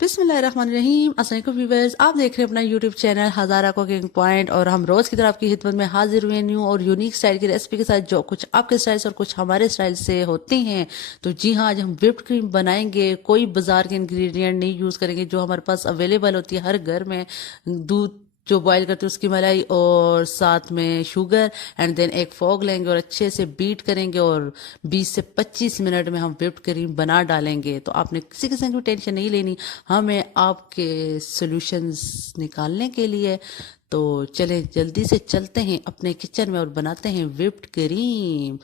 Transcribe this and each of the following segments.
बिस्मिल्लाहिर्रहमानिर्रहीम। अस्सलाम व्यूवर्स, आप देख रहे हैं अपना यूट्यूब चैनल हज़ारा कुकिंग पॉइंट और हम रोज़ की तरह आपकी खिदमत में हाजिर हुए न्यू और यूनिक स्टाइल की रेसिपी के साथ जो कुछ आपके स्टाइल से और कुछ हमारे स्टाइल से होते हैं। तो जी हाँ, आज हम व्हिप्ड क्रीम बनाएंगे। कोई बाजार के इंग्रेडिएंट नहीं यूज़ करेंगे, जो हमारे पास अवेलेबल होती है हर घर में। दूध जो बॉईल करते हैं उसकी मलाई और साथ में शुगर एंड देन एक फोग लेंगे और अच्छे से बीट करेंगे और 20 से 25 मिनट में हम व्हिप्ड क्रीम बना डालेंगे। तो आपने किसी किस्म की टेंशन नहीं लेनी हमें आपके सॉल्यूशंस निकालने के लिए। तो चले जल्दी से चलते हैं अपने किचन में और बनाते हैं व्हिप्ड क्रीम।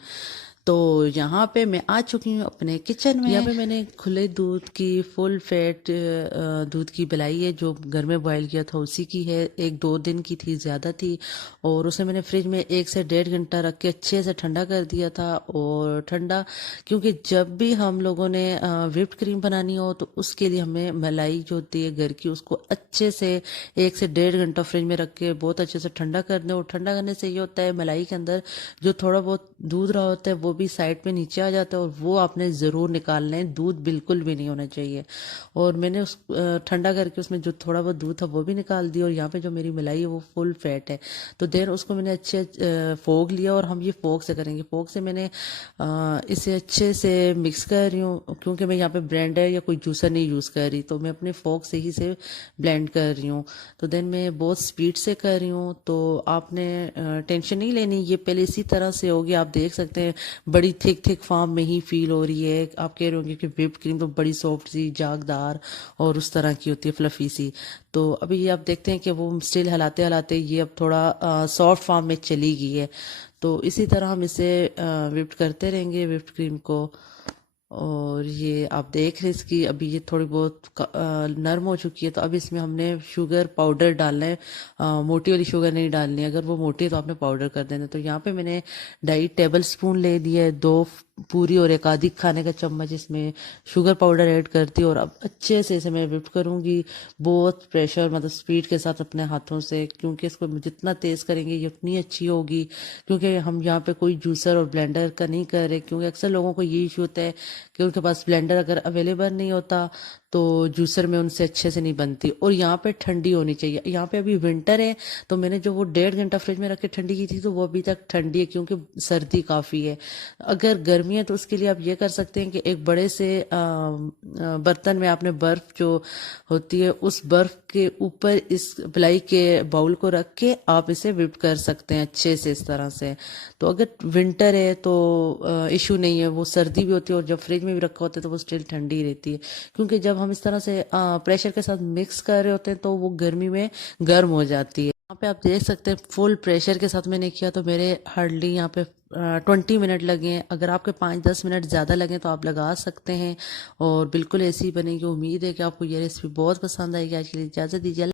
तो यहाँ पे मैं आ चुकी हूँ अपने किचन में। यहाँ पे मैंने खुले दूध की फुल फैट दूध की मलाई है, जो घर में बॉयल किया था उसी की है। 1-2 दिन की थी, ज़्यादा थी, और उसे मैंने फ्रिज में 1 से 1.5 घंटा रख के अच्छे से ठंडा कर दिया था। और ठंडा क्योंकि जब भी हम लोगों ने व्हिप्ड क्रीम बनानी हो तो उसके लिए हमें मलाई जो होती है घर की, उसको अच्छे से 1 से 1.5 घंटा फ्रिज में रख के बहुत अच्छे से ठंडा कर दें। और ठंडा करने से ये होता है मलाई के अंदर जो थोड़ा बहुत दूध रहा होता है वो भी साइड पे नीचे आ जाता है, और वो आपने ज़रूर निकालना है। दूध बिल्कुल भी नहीं होना चाहिए। और मैंने उस ठंडा करके उसमें जो थोड़ा बहुत दूध था वो भी निकाल दिया। और यहाँ पे जो मेरी मलाई है वो फुल फैट है। तो देन उसको मैंने अच्छे फोग लिया, और हम ये फोग से करेंगे। फोग से मैंने इसे अच्छे से मिक्स कर रही हूँ, क्योंकि मैं यहाँ पे ब्लेंडर या कोई जूसर नहीं यूज़ कर रही, तो मैं अपने फोग से ही से ब्लेंड कर रही हूँ। तो देन मैं बहुत स्पीड से कर रही हूँ। तो आपने टेंशन नहीं लेनी, ये पहले इसी तरह से होगी। आप देख सकते हैं बड़ी थिक थिक फॉर्म में ही फील हो रही है। आप कह रहे होंगे कि व्हिप्ड क्रीम तो बड़ी सॉफ्ट सी, जागदार और उस तरह की होती है, फ्लफी सी। तो अभी ये आप देखते हैं कि वो स्टिल हिलाते हिलाते ये अब थोड़ा सॉफ्ट फॉर्म में चली गई है। तो इसी तरह हम इसे व्हिप्ड करते रहेंगे व्हिप्ड क्रीम को। और ये आप देख रहे हैं इसकी अभी ये थोड़ी बहुत नरम हो चुकी है। तो अब इसमें हमने शुगर पाउडर डालना है। मोटी वाली शुगर नहीं डालनी है, अगर वो मोटी है तो आपने पाउडर कर देना। तो यहाँ पे मैंने 2.5 टेबल स्पून ले दिया है, 2 पूरी और 1 आधी खाने का चम्मच इसमें शुगर पाउडर ऐड करती हूँ। और अब अच्छे से इसे मैं व्हिप करूँगी, बहुत प्रेशर मतलब स्पीड के साथ अपने हाथों से, क्योंकि इसको जितना तेज़ करेंगे ये उतनी अच्छी होगी। क्योंकि हम यहाँ पे कोई जूसर और ब्लेंडर का नहीं कर रहे, क्योंकि अक्सर लोगों को ये इशू होता है कि उनके पास ब्लेंडर अगर अवेलेबल नहीं होता तो जूसर में उनसे अच्छे से नहीं बनती। और यहाँ पे ठंडी होनी चाहिए। यहाँ पे अभी विंटर है, तो मैंने जो वो 1.5 घंटा फ्रिज में रख के ठंडी की थी तो वो अभी तक ठंडी है, क्योंकि सर्दी काफ़ी है। अगर गर्मी है तो उसके लिए आप ये कर सकते हैं कि एक बड़े से बर्तन में आपने बर्फ़ जो होती है उस बर्फ़ के ऊपर इस मलाई के बाउल को रख के आप इसे व्हिप कर सकते हैं अच्छे से इस तरह से। तो अगर विंटर है तो इशू नहीं है, वो सर्दी भी होती है, और जब फ्रिज में भी रखा होता है तो वो स्टिल ठंडी रहती है। क्योंकि जब हम इस तरह से प्रेशर के साथ मिक्स कर रहे होते हैं तो वो गर्मी में गर्म हो जाती है। यहाँ पे आप देख सकते हैं फुल प्रेशर के साथ मैंने किया, तो मेरे हार्डली यहाँ पे 20 मिनट लगे हैं। अगर आपके 5-10 मिनट ज़्यादा लगे तो आप लगा सकते हैं। और बिल्कुल ऐसी ही बनेगी। उम्मीद है कि आपको ये रेसिपी बहुत पसंद आएगी। आज के लिए इजाज़त दीजिए।